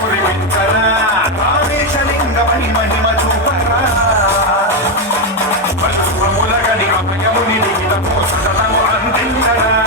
కురిపించరా. ఆవేశలింగమై మహిమ చూపరా. పరశురముల అభయముని లిఖితము అందించరా.